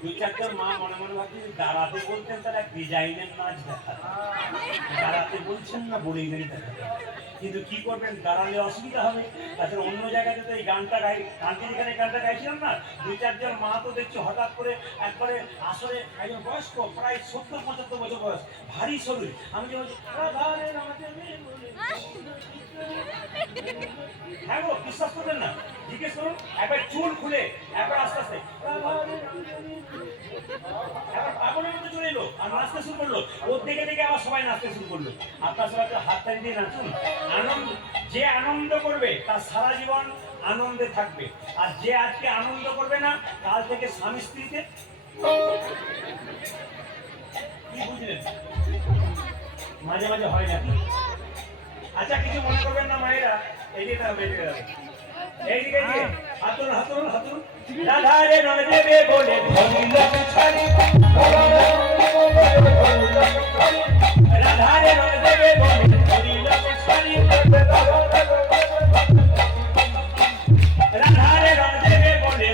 দুই চারজন মা মনে মনে ভাবছি দাঁড়াতে বলতেন তারা ডিজাইনের নাচ দেখা, দাঁড়াতে বলছেন না বড়িদের দেখা। কিন্তু কি করবেন, দাঁড়ালে অসুবিধা হবে। তাছাড়া অন্য জায়গাতে তো এই গানটা গাই, গানটি যেখানে গানটা গাইছিলাম না, দুই চারজন মা তো দেখছি হঠাৎ করে একবারে আসলে একজন বয়স্ক প্রায় 70-75 বছর বয়স, ভারী শরীর। আমি যে বলছি হ্যাঁ গো, বিশ্বাস করবেন না, জিজ্ঞেস করুন, একবার চুল খুলে একবার আস্তে আস্তে একবার পাগলের মধ্যে চলে এলো আর নাচতে শুরু করলো। ওর দেখে দেখে আবার সবাই নাচতে শুরু করলো। আপনার সবাই হাততালি দিয়ে নাচুন। আনন্দ, যে আনন্দ করবে তার সারা জীবন আনন্দে থাকবে। আর যে আজকে আনন্দ করবে না, কাল থেকে স্বামী স্ত্রীতে কি বুঝলেন, মাঝে মাঝে হয় নাকি? আচ্ছা কিছু মনে করবেন না মায়েরা, এইদিকে এইদিকে হাতুন হাতুন হাতুন রাধারে নয় দেবে বলে রাধারে নয় দেবে বলে রাধারে নয় দেবে বলে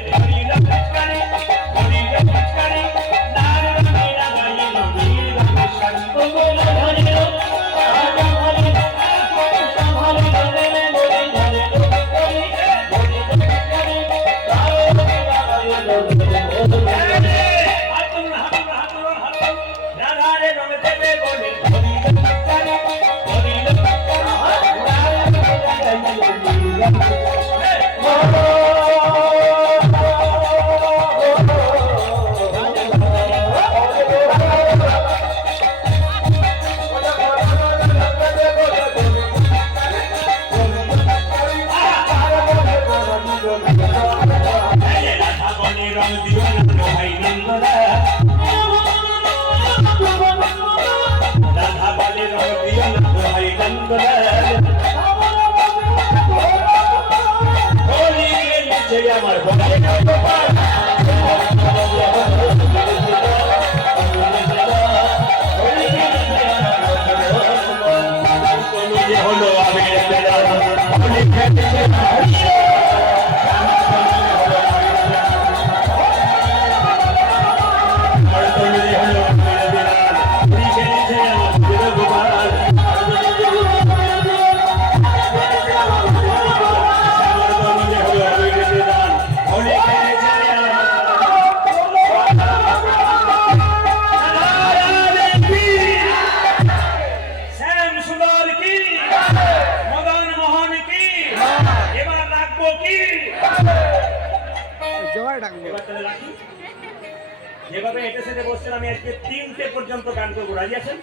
যেভাবে হেঁটে সেটে বসছেন, আমি আজকে 3টে পর্যন্ত গান করবো, রাজি আছেন?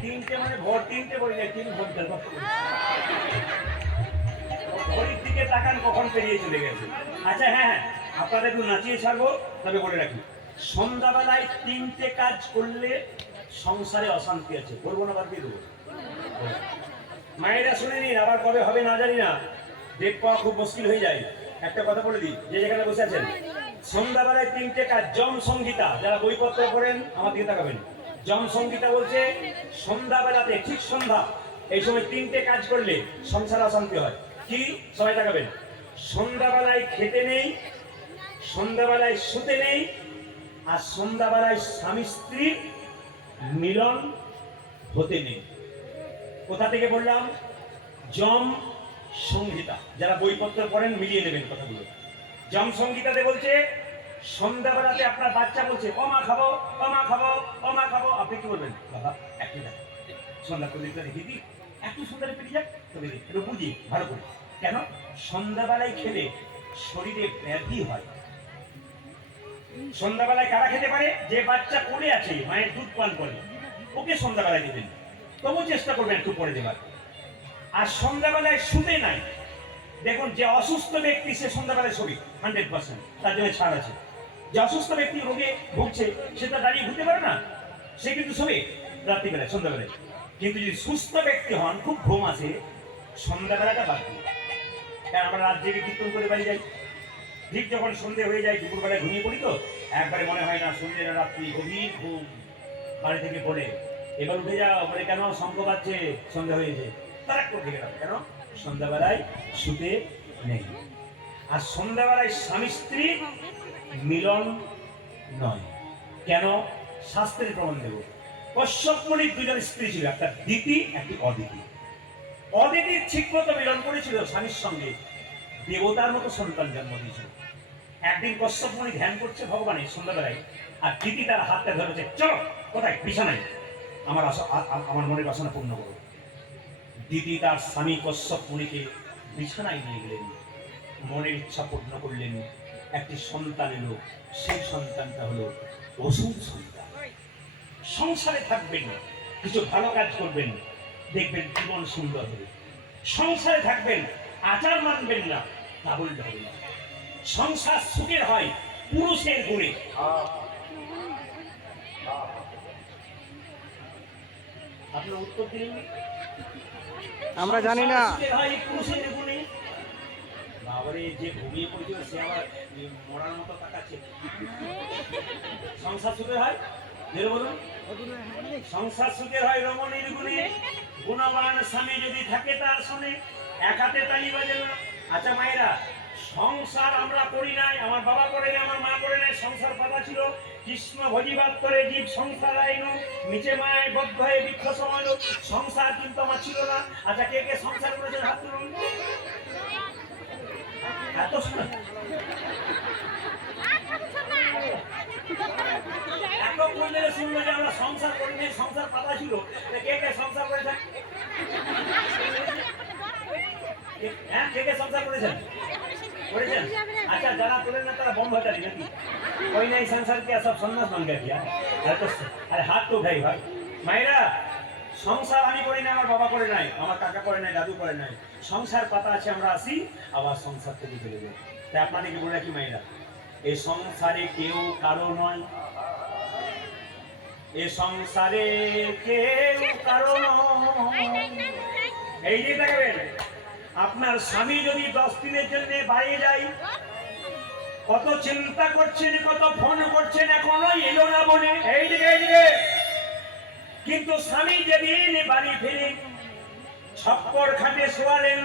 3টে মানে ভোর 3টে বলি না, 3 ঘন্টা ঘড়ির দিকে তাকান কখন পেরিয়ে চলে গেছে। আচ্ছা হ্যাঁ হ্যাঁ, আপনাদের একটু নাচিয়ে ছাড়বো, তবে বলে রাখি সন্ধ্যাবেলায় 3টে কাজ করলে সংসারে অশান্তি আছে। বলবো না, বাদ দিয়ে দেবো। মায়েরা শুনে নিন, আবার কবে হবে না জানি না, ডেট পাওয়া খুব মুশকিল হয়ে যায়। একটা কথা বলে দিই, যে যেখানে বসে আছেন, সন্ধ্যাবেলায় 3টে কাজ। যম সংহিতা, যারা বইপত্র পড়েন আমার দিকে তাকাবেন। যম সংহিতা বলছে সন্ধ্যাবেলাতে, ঠিক সন্ধ্যা এই সময় 3টে কাজ করলে সংসারে অশান্তি হয়। কি? সবাই তাকাবেন। সন্ধ্যাবেলায় খেতে নেই, সন্ধ্যাবেলায় শুতে নেই, আর সন্ধ্যাবেলায় স্বামী স্ত্রীর মিলন হতে নেই। কোথা থেকে বললাম? যম সংহিতা, যারা বইপত্র পড়েন মিলিয়ে নেবেন কথাগুলো। যম সংহিতাতে বলছে সন্ধ্যাবেলাতে আপনার বাচ্চা বলছে ও মা খাবো, ও মা খাবো, ও মা খাবো, আপনি কি বলবেন? বাবা একটু দেখ, সন্ধ্যা করে দেখি দিই, একটু সন্ধ্যারে পেটে যাক, তবে একটু বুঝি ভালো করে। কেন? সন্ধ্যাবেলায় খেলে শরীরে ব্যাধি হয়। সন্ধ্যাবেলায় কারা খেতে পারে? যে বাচ্চা কোলে আছে, মায়ের দুধ পান করে, ওকে সন্ধ্যাবেলায় দেবেন, তবু চেষ্টা করবেন একটু পরে দেবার। আর সন্ধ্যাবেলায় শুতে নাই, দেখুন যে অসুস্থ ব্যক্তি সে সন্ধ্যাবেলায় শোবে 100%, তার জন্য ছাড় আছে। যে অসুস্থ ব্যক্তি রোগে ভুগছে, সে তো দাঁড়িয়ে ঘুরতে পারে না, সে কিন্তু শোবে রাত্রিবেলায়, সন্ধ্যাবেলায়। কিন্তু যদি সুস্থ ব্যক্তি হন, খুব ঘুম আসে, সন্ধ্যাবেলাটা বাদ দিন। কারণ আমরা রাত জেগে কীর্তন করে বাড়ি যাই, ঠিক যখন সন্ধে হয়ে যায় দুপুরবেলায় ঘুমিয়ে পড়ি, তো একবারে মনে হয় না সন্ধ্যে রাত্রি, গভীর ঘুম। বাড়ি থেকে বলে এবার উঠে যাও, বলে কেন? শঙ্খ বাজছে, সন্ধ্যা হয়েছে, তারা করতে গেলাম। কেন? সন্ধ্যাবেলায় শুতে নেই। আর সন্ধ্যাবেলায় স্বামী স্ত্রী মিলন নয়। কেন? শাস্ত্রের প্রমাণ দেব। কশ্যপ মুনির দুজন স্ত্রী ছিল, একটা দিতি একটি অদিতি। অদিতির ঠিকমতো মিলন করেছিল স্বামীর সঙ্গে, দেবতার মতো সন্তান জন্ম দিয়েছিল। একদিন কশ্যপ মুনি ধ্যান করছে ভগবানের সন্ধ্যাবেলায়, আর দিতি তার হাতটা ধরেছে, চলো কোথায়, বিছানায়, আমার মনের বাসনা পূর্ণ করো। দিদি তার স্বামী কশ্যপ মুনিকে বিছানায় নিয়ে গেলেন, মনের ইচ্ছা পূর্ণ করলেন, একটি সন্তান এলো। সেই সন্তানটা হলো অসুর সন্তান। সংসারে থাকবেন, কিছু ভালো কাজ করবেন, দেখবেন জীবন সুন্দর হবে। সংসারে থাকবেন, আচার মানবেন না, তাহলে হবে না। সংসার সুখের হয় পুরুষের গুণে। আপনার উত্তর দিন। আমরা জানি না। পুরুষের গুণে। বাবারে, যে ঘুমিয়ে পড়েছিল সে আবার মরার মতো তাকাচ্ছে। সংসার সুখের হয়, বলুন, সংসার সুখের হয় রমণীর গুণে। গুণবান স্বামী যদি থাকে তার শোনে, এক হাতে তালি বাজে না। আচ্ছা মায়েরা, সংসার আমরা করি নাই, আমার বাবা করে নাই, আমার মা করে নাই, সংসার পাতা ছিল। কৃষ্ণ ভজিবাদ করে জীব সংসার আইনু, নিচে মায় বদ্ধ হয়ে বৃক্ষ সময় সংসার কিন্তু আমার ছিল না। আচ্ছা, কে কে সংসার করেছেন হাত তুলুন। এত শোনা, এত বললে শুনলো যে আমরা সংসার করি নাই, সংসার পাতা ছিল। কে কে সংসার করেছেন? হ্যাঁ, কে কে সংসার করেছেন? করেছেন? আচ্ছা, যারা করেন না তারা ব্রহ্মচারী নাকি? कोई नहीं संसार किया, सब सन्यास बन गया क्या? अरे हाथ तो उठाई भाई। मायरा, সংসার আমি করি না, আমার বাবা করে নাই, আমার কাকা করে নাই, দাদু করে নাই। সংসার পাতা আছে, আমরা আসি আবার সংসার থেকে চলে যাই। তাই আপনাদেরকে বলে রাখি মায়েরা, এই সংসারে কেউ কারো নয়, এ সংসারে কেউ কারো নয়। এই যে দেখবেন, আপনার স্বামী যদি 10 দিনের জন্য বাইরে যায়, কত চিন্তা করছেন, কত ফোন করছেন, এখনো এলো না বলে, এইদিকে এইদিকে। কিন্তু স্বামী যেদিন বাড়ি ফিরে ছপ্পর খাটে শোয়ালেন,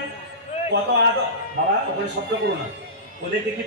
কত আদর। বাবা ওখানে শব্দ করো না, ওদেরকে কি